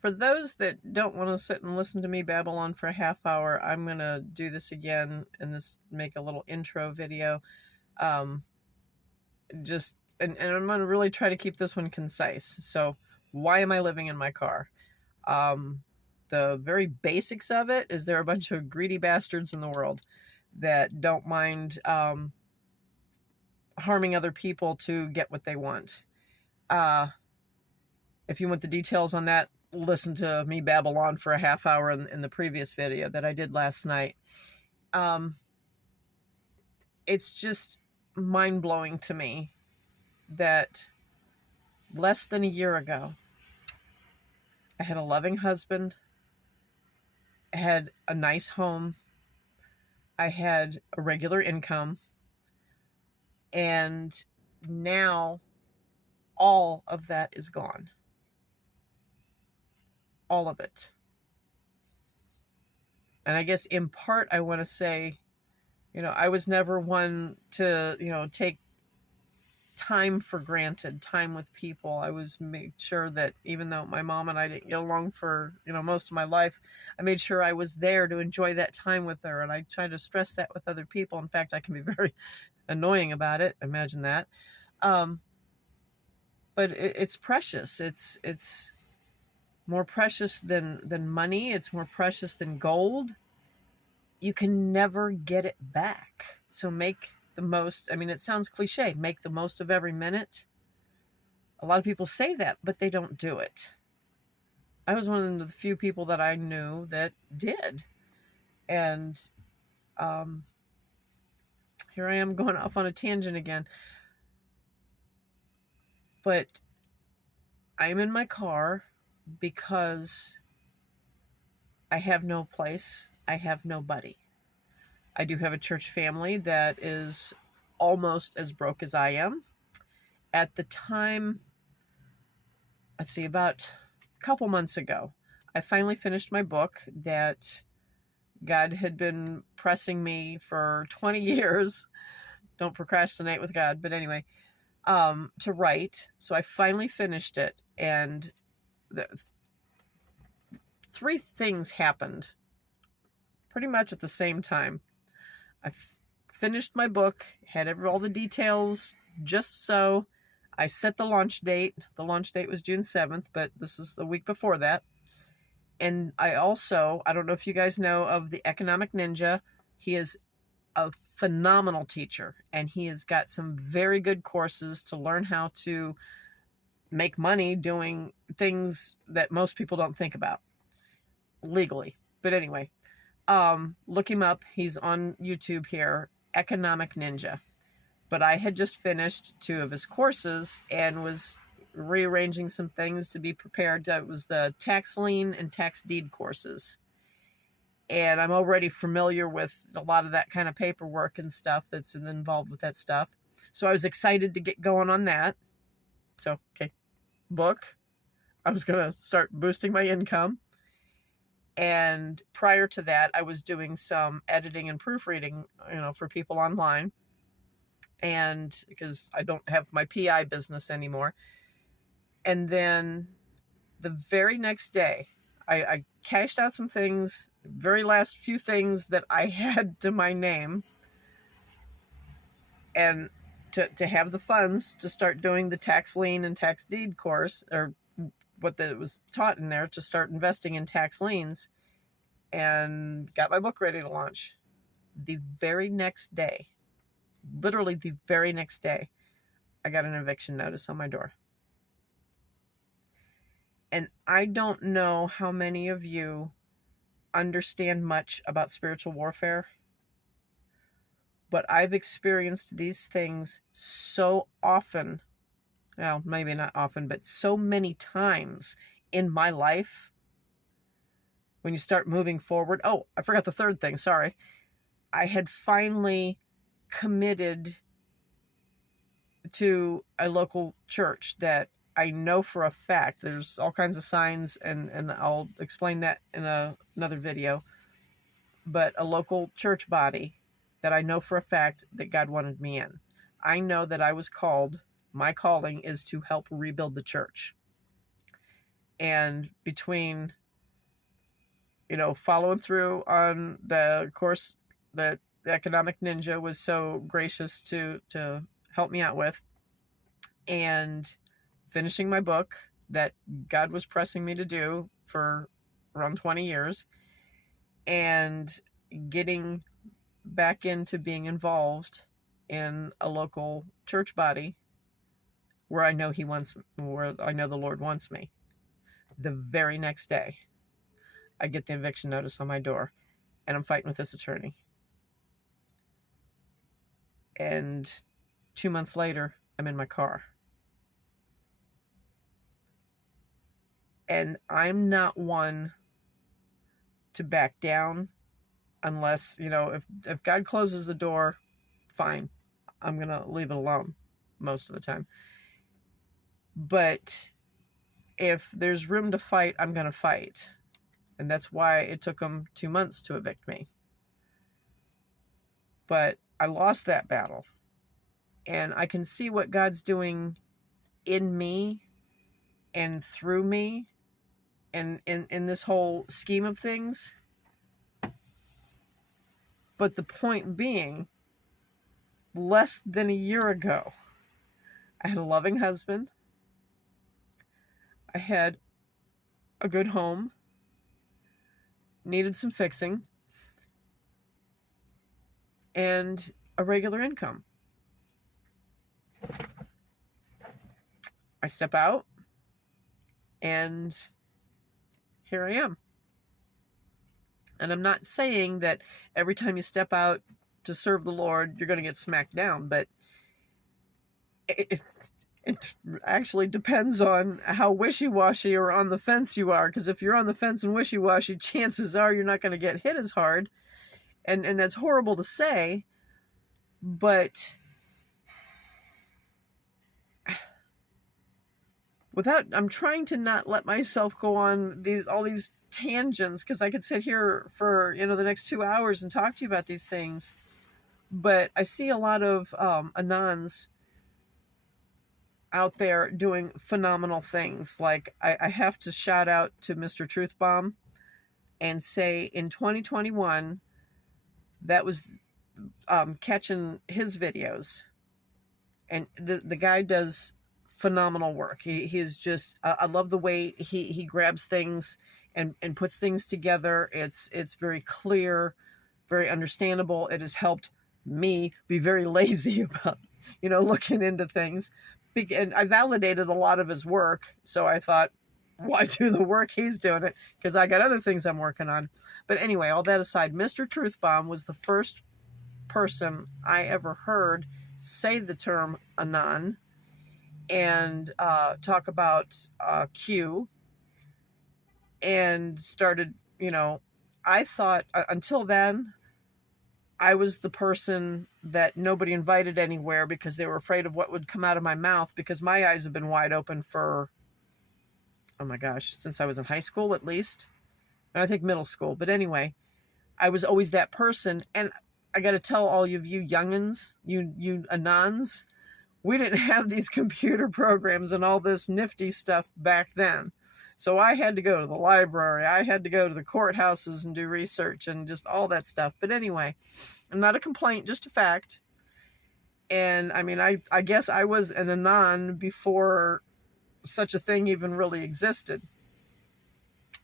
For those that don't want to sit and listen to me babble on for a half hour, I'm going to do this again and this make a little intro video. Um, and I'm going to really try to keep this one concise. So why am I living in my car? The very basics of it is there are a bunch of greedy bastards in the world that don't mind harming other people to get what they want. If you want the details on that, listen to me babble on for a half hour in the previous video that I did last night. It's just mind-blowing to me that less than a year ago, I had a loving husband, I had a nice home, I had a regular income, and now all of that is gone. All of it. And I guess in part, I want to say, I was never one to, take time for granted, time with people. I was made sure that even though my mom and I didn't get along for, most of my life, I made sure I was there to enjoy that time with her. And I try to stress that with other people. In fact, I can be very annoying about it. Imagine that. But it's precious. It's more precious than money. It's more precious than gold. You can never get it back. So make the most. I mean, it sounds cliche. Make the most of every minute. A lot of people say that, but they don't do it. I was one of the few people that I knew that did. And here I am going off on a tangent again. But I'm in my car because I have no place. I have nobody. I do have a church family that is almost as broke as I am. At the time, let's see, about a couple months ago, I finally finished my book that God had been pressing me for 20 years. Don't procrastinate with God. But anyway, to write. So I finally finished it. And three things happened pretty much at the same time. I finished my book, had all the details just so. I set the launch date. The launch date was June 7th, but this is a week before that. And I don't know if you guys know of the Economic Ninja. He is a phenomenal teacher, and he has got some very good courses to learn how to make money doing things that most people don't think about legally. But anyway, look him up. He's on YouTube here, Economic Ninja. But I had just finished 2 of his courses and was rearranging some things to be prepared. It was the tax lien and tax deed courses. And I'm already familiar with a lot of that kind of paperwork and stuff that's involved with that stuff. So I was excited to get going on that. So, okay, book. I was going to start boosting my income. And prior to that, I was doing some editing and proofreading, for people online. And because I don't have my PI business anymore. And then the very next day, I cashed out some things, very last few things that I had to my name, and to have the funds to start doing the tax lien and tax deed course, or what was taught in there, to start investing in tax liens, and got my book ready to launch. The very next day, literally the very next day, I got an eviction notice on my door. And I don't know how many of you understand much about spiritual warfare, but I've experienced these things so often, well, maybe not often, but so many times in my life. When you start moving forward, oh, I forgot the third thing, sorry. I had finally committed to a local church that I know for a fact, there's all kinds of signs, and I'll explain that in another video, but a local church body that I know for a fact that God wanted me in. I know that I was called, my calling is to help rebuild the church. And between, following through on the course that the Economic Ninja was so gracious to help me out with, and finishing my book that God was pressing me to do for around 20 years, and getting back into being involved in a local church body where I know where I know the Lord wants me. The very next day, I get the eviction notice on my door, and I'm fighting with this attorney. And 2 months later, I'm in my car. And I'm not one to back down unless, if God closes the door, fine. I'm going to leave it alone most of the time. But if there's room to fight, I'm going to fight. And that's why it took them 2 months to evict me. But I lost that battle. And I can see what God's doing in me and through me and in this whole scheme of things. But the point being, less than a year ago, I had a loving husband. I had a good home. Needed some fixing. And a regular income. I step out, and here I am. And I'm not saying that every time you step out to serve the Lord, you're going to get smacked down, but it actually depends on how wishy-washy or on the fence you are, because if you're on the fence and wishy-washy, chances are you're not going to get hit as hard, and that's horrible to say, but I'm trying to not let myself go on all these tangents, because I could sit here for, the next 2 hours and talk to you about these things. But I see a lot of ANONS out there doing phenomenal things. Like, I have to shout out to Mr. Truth Bomb and say, in 2021, that was catching his videos. And the guy does phenomenal work. He's just, I love the way he grabs things and puts things together. It's very clear, very understandable. It has helped me be very lazy about, looking into things. And I validated a lot of his work. So I thought, why do the work he's doing it? Because I got other things I'm working on. But anyway, all that aside, Mr. Truth Bomb was the first person I ever heard say the term Anon and talk about Q, and started, I thought until then I was the person that nobody invited anywhere because they were afraid of what would come out of my mouth, because my eyes have been wide open for, oh my gosh, since I was in high school at least, and I think middle school. But anyway, I was always that person. And I got to tell all of you youngins, you Anons, we didn't have these computer programs and all this nifty stuff back then. So I had to go to the library. I had to go to the courthouses and do research and just all that stuff. But anyway, not a complaint, just a fact. And I mean, I guess I was an Anon before such a thing even really existed.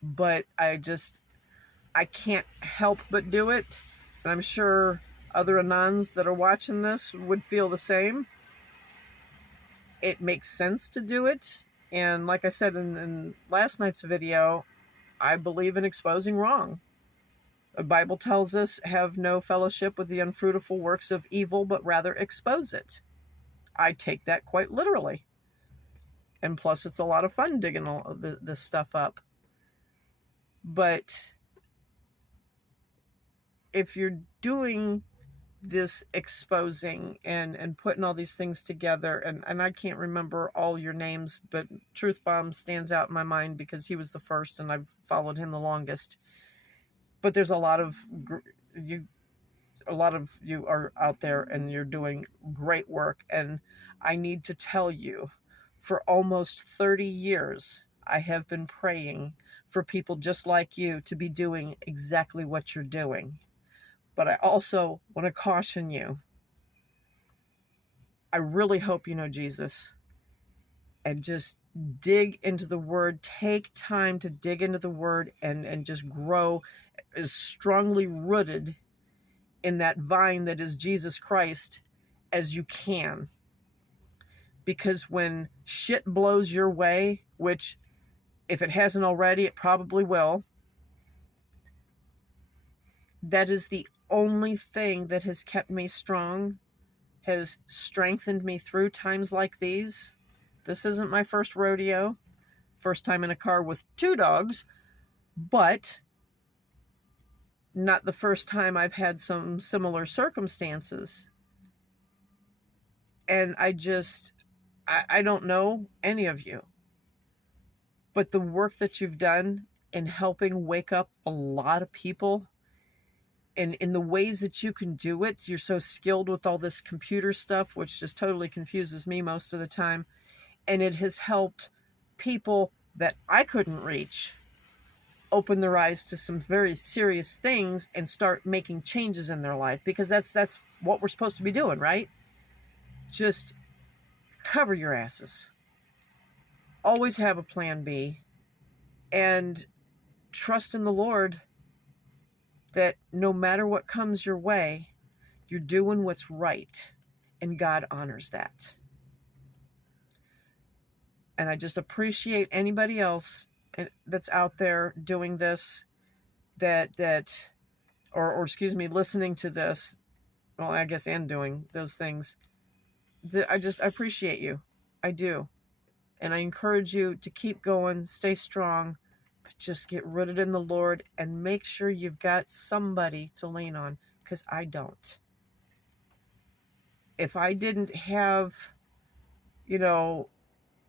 But I can't help but do it. And I'm sure other Anons that are watching this would feel the same. It makes sense to do it. And like I said in last night's video, I believe in exposing wrong. The Bible tells us, have no fellowship with the unfruitful works of evil, but rather expose it. I take that quite literally. And plus, it's a lot of fun digging all this stuff up. But if you're doing this exposing and putting all these things together, and I can't remember all your names, but Truth Bomb stands out in my mind because he was the first and I've followed him the longest. But there's a lot of you are out there and you're doing great work. And I need to tell you, for almost 30 years, I have been praying for people just like you to be doing exactly what you're doing. But I also want to caution you. I really hope you know Jesus and just dig into the Word. Take time to dig into the Word and just grow as strongly rooted in that vine that is Jesus Christ as you can. Because when shit blows your way, which if it hasn't already, it probably will, that is the only thing that has kept me strong, has strengthened me through times like these. This isn't my first rodeo, first time in a car with 2 dogs, but not the first time I've had some similar circumstances. And I don't know any of you, but the work that you've done in helping wake up a lot of people, and in the ways that you can do it, you're so skilled with all this computer stuff, which just totally confuses me most of the time. And it has helped people that I couldn't reach open their eyes to some very serious things and start making changes in their life, because that's what we're supposed to be doing, right? Just cover your asses. Always have a plan B, and trust in the Lord that no matter what comes your way, you're doing what's right, and God honors that. And I just appreciate anybody else that's out there doing this, or excuse me, listening to this, well, I guess, and doing those things. I appreciate you. I do. And I encourage you to keep going, stay strong, but just get rooted in the Lord and make sure you've got somebody to lean on, because I don't. If I didn't have,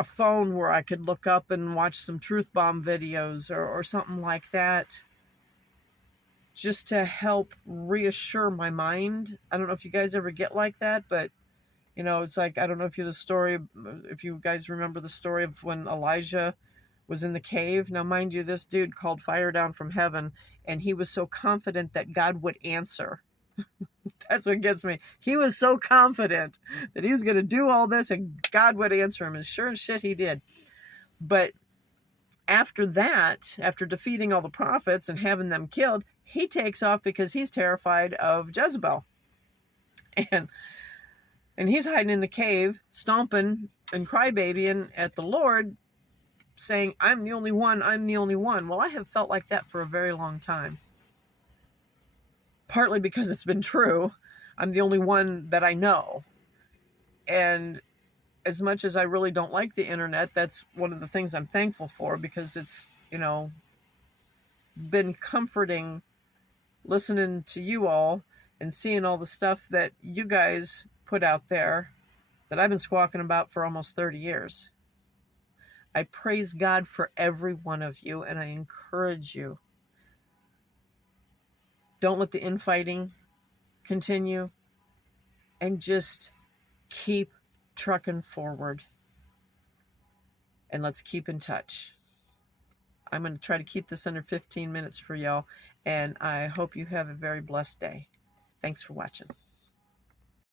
a phone where I could look up and watch some truth bomb videos or something like that, just to help reassure my mind. I don't know if you guys ever get like that, but it's like, I don't know if you guys remember the story of when Elijah was in the cave. Now, mind you, this dude called fire down from heaven, and he was so confident that God would answer. That's what gets me. He was so confident that he was going to do all this and God would answer him. And sure as shit, he did. But after that, after defeating all the prophets and having them killed, he takes off because he's terrified of Jezebel. And he's hiding in the cave, stomping and crybabying at the Lord, saying, I'm the only one, I'm the only one. Well, I have felt like that for a very long time. Partly because it's been true. I'm the only one that I know. And as much as I really don't like the internet, that's one of the things I'm thankful for, because it's, been comforting listening to you all and seeing all the stuff that you guys put out there that I've been squawking about for almost 30 years. I praise God for every one of you, and I encourage you. Don't let the infighting continue, and just keep trucking forward. And let's keep in touch. I'm going to try to keep this under 15 minutes for y'all, and I hope you have a very blessed day. Thanks for watching.